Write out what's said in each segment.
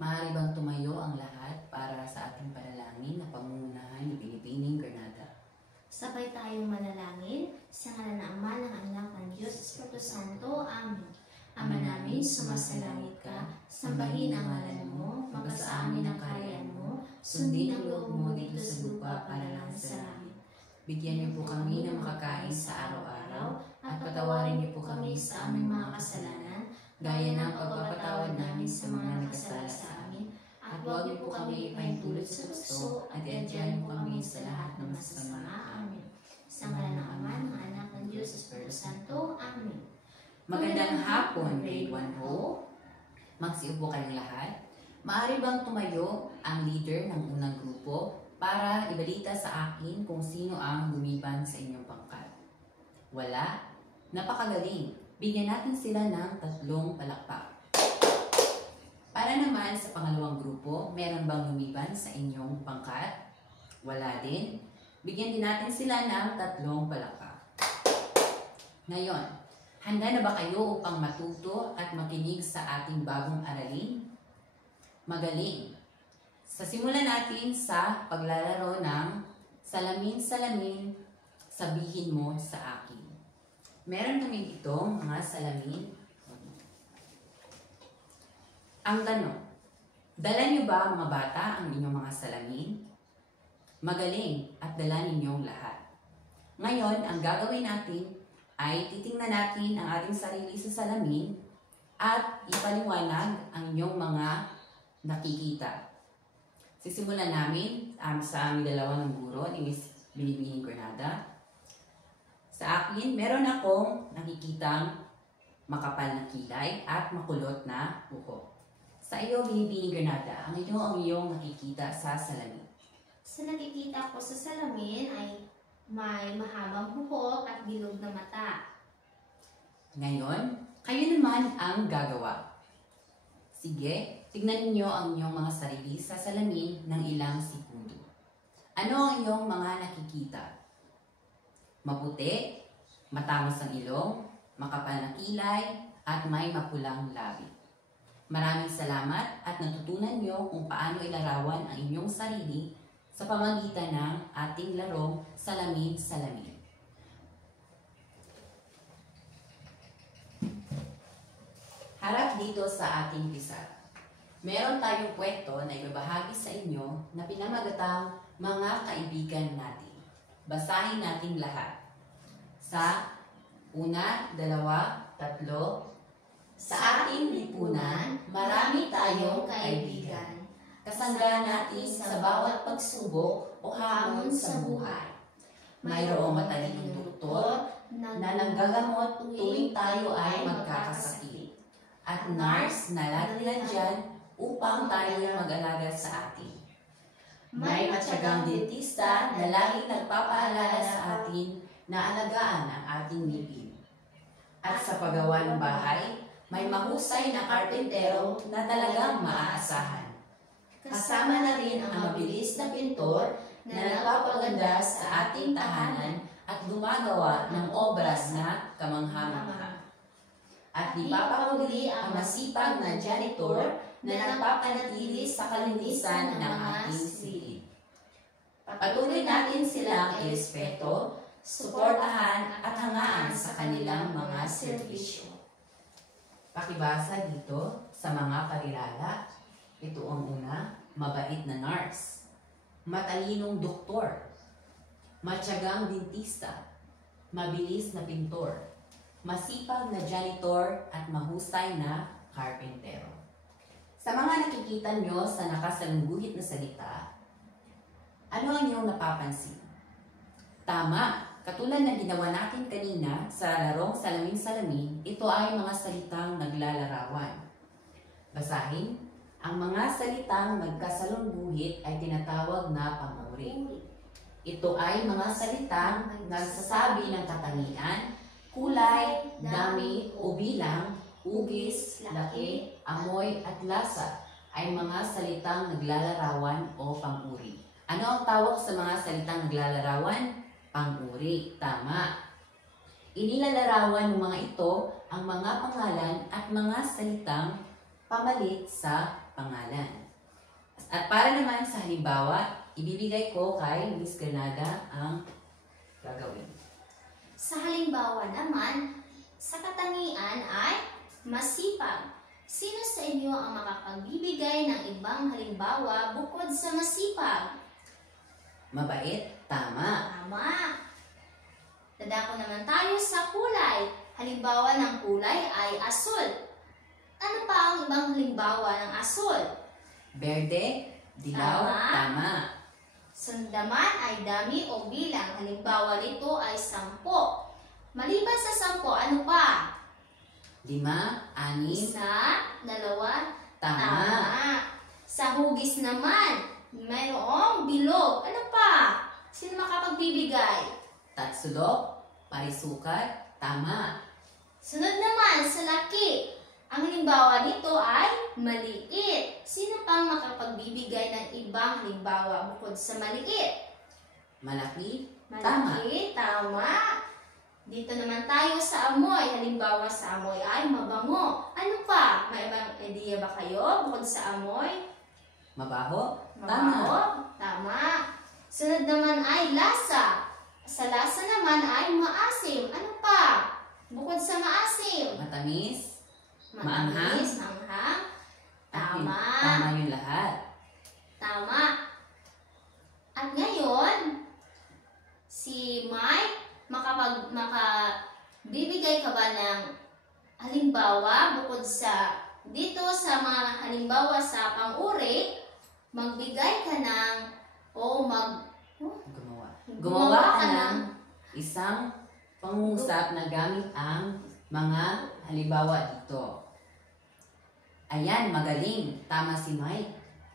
Maaari bang tumayo ang lahat para sa ating panalangin na pangungunahan ni Binibining Granada? Sabay tayong manalangin sa ngalan ng Ama, ng Anak, ng Diyos, Espiritu Santo. Amen. Ama namin, sumasalangit ka, sambahin ang ngalan mo, magpasa amin ang kaharian mo, sundin ang loob mo dito sa lupa para lang sa langit. Bigyan niyo po kami ng makakain sa araw-araw at patawarin niyo po kami sa aming mga kasalanan, gaya ng pagpapatawad namin sa mga nagkasala sa amin, at huwag niyo po kami ipahintulot sa gusto at iadyan niyo po kami sa lahat ng masasama. Amen. Sa ngalan ng Ama, ng Anak, ng Diyos, Espiritu Santo. Amen. Magandang hapon, Grade 1 ho. Magsiupo kayong lahat. Maaari bang tumayo ang leader ng unang grupo para ibalita sa akin kung sino ang lumiban sa inyong pangkat? Wala? Napakagaling. Bigyan natin sila ng 3 palakpak. Para naman sa pangalawang grupo, meron bang lumiban sa inyong pangkat? Wala din. Bigyan din natin sila ng 3 palakpak. Ngayon, handa na ba kayo upang matuto at makinig sa ating bagong aralin? Magaling! Sa simulan natin sa paglalaro ng salamin-salamin, sabihin mo sa akin. Meron kami ditong mga salamin. Ang tanong, dala niyo ba mga bata ang inyong mga salamin? Magaling at dala ninyong lahat. Ngayon, ang gagawin natin ay titingnan natin ang ating sarili sa salamin at ipaliwanag ang inyong mga nakikita. Sisimulan namin sa aming dalawa ng guro ni Miss Binibining Granada. Sa akin, meron akong nakikitang makapal na kilay at makulot na buhok. Sa iyo, Binibining Granada, ang iyong nakikita sa salamin. Sa nakikita ko sa salamin ay may mahabang buhok at bilog na mata. Ngayon, kayo naman ang gagawa. Sige, tignan ninyo ang inyong mga sarili sa salamin ng ilang segundo. Ano ang inyong mga nakikita? Maputi, matangos ang ilong, makapal na kilay, at may mapulang labi. Maraming salamat at natutunan nyo kung paano ilarawan ang inyong sarili sa pamamagitan ng ating larong salamin-salamin. Harap dito sa ating pizarra. Meron tayong kwento na ibabahagi sa inyo na pinamagatang mga kaibigan natin. Basahin natin lahat. Sa 1, 2, 3, sa ating lipunan, marami tayong kaibigan. Kasangga natin sa bawat pagsubok o hamon sa buhay. Mayroong matalinong doktor na nanggagamot tuwing tayo ay magkakasakit. At nurse na lagi nandyan upang tayo mag-alaga sa atin. May matyagang dentista na laging nagpapaalala sa atin na alagaan ang ating ngipin. At sa paggawa ng bahay, may mahusay na karpentero na talagang maaasahan. Kasama na rin ang mabilis na pintor na nagpapaganda sa ating tahanan at gumagawa ng obras na kamangha-mangha. At di papahuli ang masipag na janitor na nagpapanatili sa kalinisan ng ating silid. Patuloy natin silang irespeto, suportahan at hangaan sa kanilang mga serbisyo. Pakibasa dito sa mga parirala. Ito ang una, mabait na nurse, matalinong doktor, matyagang dentista, mabilis na pintor, masipag na janitor at mahusay na karpentero. Sa mga nakikita nyo sa nakasalungguhit na salita, ano ang inyong napapansin? Tama, katulad ng ginawa natin kanina sa larong salamin-salamin, ito ay mga salitang naglalarawan. Basahin. Ang mga salitang nagkasalungguhit ay tinatawag na panguri. Ito ay mga salitang nagsasabi ng katangian, kulay, dami o bilang, ugis, laki, amoy at lasa ay mga salitang naglalarawan o panguri. Ano ang tawag sa mga salitang naglalarawan? Panguri. Tama. Inilalarawan ng mga ito ang mga pangalan at mga salitang pamalit sa pangalan. At para naman sa halimbawa, ibibigay ko kay Miss Granada ang gagawin. Sa halimbawa naman, sa katangian ay masipag. Sino sa inyo ang makapagbibigay ng ibang halimbawa bukod sa masipag? Mabait, tama. Tama. Dadako naman tayo sa kulay. Halimbawa ng kulay ay asul. Ano pa ang ibang halimbawa ng asul? Berde, dilaw, Tama. tama. Sundaman ay dami o bilang. Halimbawa nito ay 10. Maliban sa 10, ano pa? 5, 6, Isa, 2, tama. Sa hugis naman, mayroong bilog. Ano pa? Sino makapagbibigay? Tatsudok, parisukat, tama. Sunod naman, sa laki. Ang halimbawa nito ay maliit. Sino pang makapagbibigay ng ibang halimbawa bukod sa maliit? Malaki, tama. Malaki, tama. Dito naman tayo sa amoy. Halimbawa sa amoy ay mabango. Ano pa? May ibang idea ba kayo bukod sa amoy? Mabaho, tama. Mabaho? Tama. Sunod naman ay lasa. Sa lasa naman ay maasim. Ano pa? Bukod sa maasim. Matamis, Matamis, maanghang. Tama. Tama yung lahat. Tama. At ngayon, si Mike, makabibigay ka ba ng halimbawa bukod sa dito sa mga halimbawa sa pang-uri, magbigay ka ng Gumawa ka ng isang pangungusap na gamit ang mga halimbawa dito. Ayan, magaling. Tama si Mike.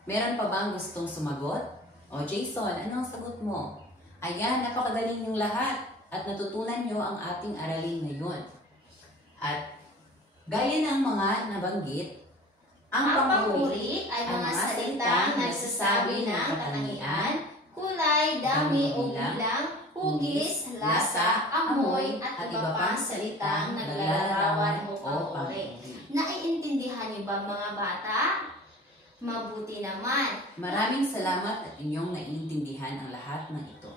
Meron pa bang gustong sumagot? O Jason, ano ang sagot mo? Ayan, napakagaling yung lahat. At natutunan nyo ang ating aralin ngayon. At gaya ng mga nabanggit, ang pang-uri ay mga salitang nagsasabi ng katangian, kulay, dami o bilang, hugis, lasa, amoy, at iba pang salitang naglalarawan o pang-uri. Naiintindihan niyo ba mga bata? Mabuti naman. Maraming salamat at inyong naiintindihan ang lahat ng ito.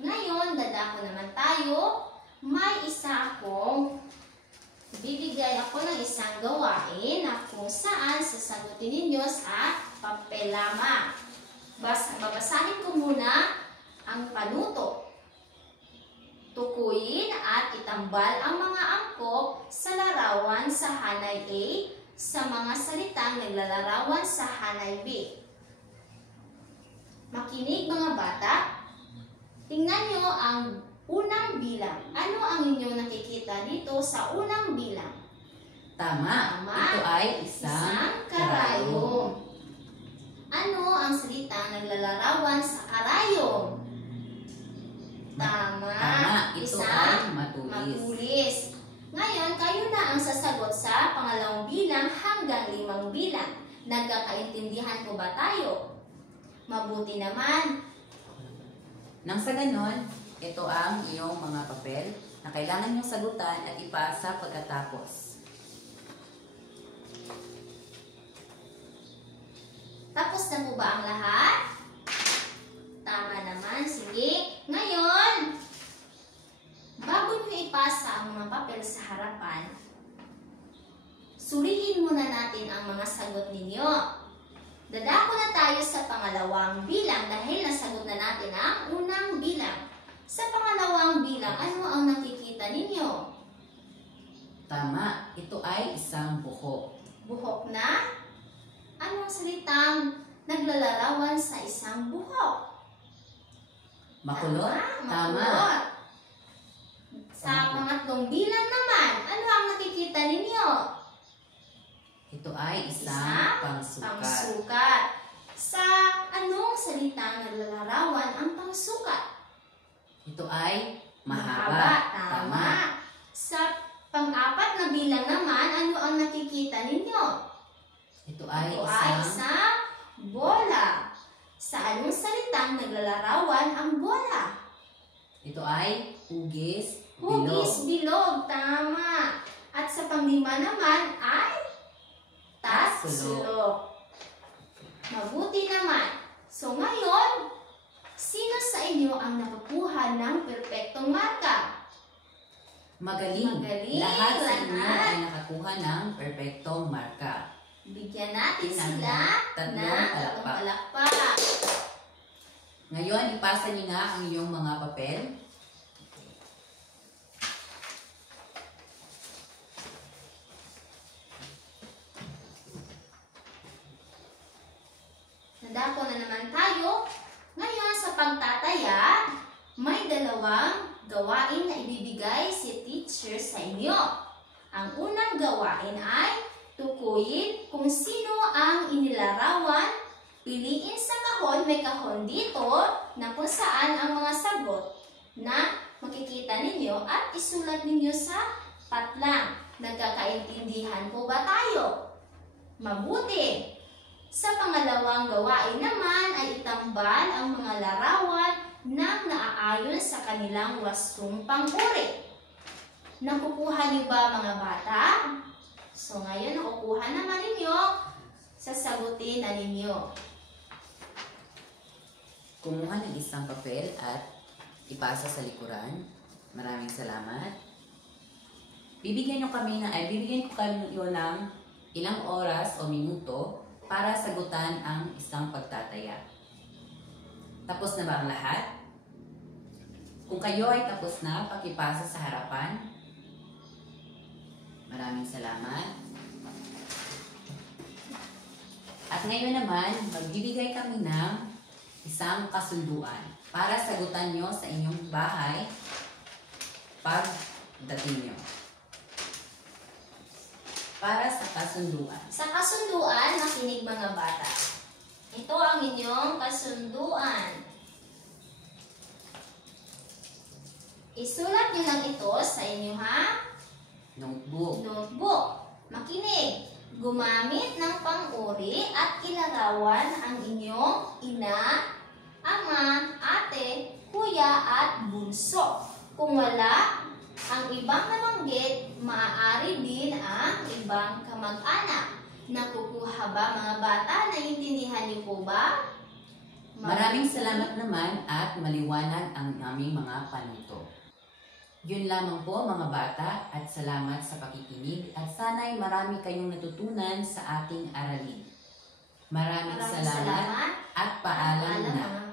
Ngayon, dadako naman tayo. May isa akong bibigay ako ng isang gawain na kung saan sasagutin ninyo sa papel lamang. Babasahin ko muna ang panuto. Tukuyin at itambal ang mga angkop sa larawan sa hanay A sa mga salitang naglalarawan sa hanay B. Makinig mga bata. Tingnan nyo ang unang bilang. Ano ang inyong nakikita dito sa unang bilang? Tama. Tama. Ito ay isang karayom. Ano ang salitang naglalarawan sa karayom? Tama. Tama. Ito ay matulis. matulis. Ngayon, kayo na ang sasagot sa pangalawang bilang hanggang 5 bilang. Nagkakaintindihan ko ba tayo? Mabuti naman. Nang sa ganon, ito ang iyong mga papel na kailangan niyong sagutan at ipasa pagkatapos. Tapos na po ba ang lahat? Tama naman. Sige. Ngayon, bago nyo ipasa ang mga papel sa harapan, suriin muna natin ang mga sagot ninyo. Dadako na tayo sa pangalawang bilang dahil nasagot na natin ang unang bilang. Sa pangalawang bilang, ano ang nakikita ninyo? Tama. Ito ay isang buhok. Buhok na? Anong salitang naglalarawan sa isang buhok? Makulot? Tama. Makulot. Sa pangatlong bilang naman, ano ang nakikita ninyo? Ito ay isang pangsukat. Pangsukat. Sa anong salitang naglalarawan ang pangsukat? Ito ay mahaba. Tama. Sa pang-apat na bilang naman, ano ang nakikita ninyo? Ito ay Ito ay isang isang bola. Sa anong salitang naglalarawan ang bola? ito ay hugis, Hugis, bilog. bilog. Tama. At sa panglima naman ay tas sulok. Mabuti naman. So ngayon, sino sa inyo ang nakakuha ng perpektong marka? Magaling. Magaling, Lahat sa inyo lahat. ay nakakuha ng perpektong marka. Bigyan natin Ng sila tatlong ng palakpak. palakpak. Ngayon, ipasa niyo na ang iyong mga papel. Nadako na naman tayo. Ngayon sa pagtataya, may dalawang gawain na ibibigay si teacher sa inyo. Ang unang gawain ay tukuyin kung sino ang inilarawan. Piliin sa kahon, may kahon dito na kung saan ang mga sagot na makikita ninyo at isulat ninyo sa patlang. Nagkakaintindihan po ba tayo? Mabuti! Sa pangalawang gawain naman ay itambal ang mga larawan ng naaayon sa kanilang wastong pang-uri. Nakukuha niyo ba mga bata? So ngayon nakukuha naman ninyo, sasagutin na ninyo. Kumuha ng isang papel at ipasa sa likuran. Maraming salamat. Bibigyan ko kayo ng ilang oras o minuto para sagutan ang isang pagtataya. Tapos na ba ang lahat? Kung kayo ay tapos na, pakipasa sa harapan. Maraming salamat. At ngayon naman, magbibigay kami ng isang kasunduan para sagutan nyo sa inyong bahay pagdating nyo. Para sa kasunduan. Sa kasunduan, makinig mga bata. Ito ang inyong kasunduan. Isulat nyo lang ito sa inyo Notebook. notebook. Makinig. Gumamit ng pang-uri at ilarawan ang inyong ina, ama, ate, kuya at bunso. Kung wala ang ibang nabanggit, maaari din ang ibang kamag-anak. Nakukuha ba mga bata? Naiintindihan niyo po ba? Maraming salamat naman at maliwanag ang aming mga panuto. Yun lamang po mga bata at salamat sa pakikinig at sana'y marami kayong natutunan sa ating aralin. Maraming salamat at paalam na. mga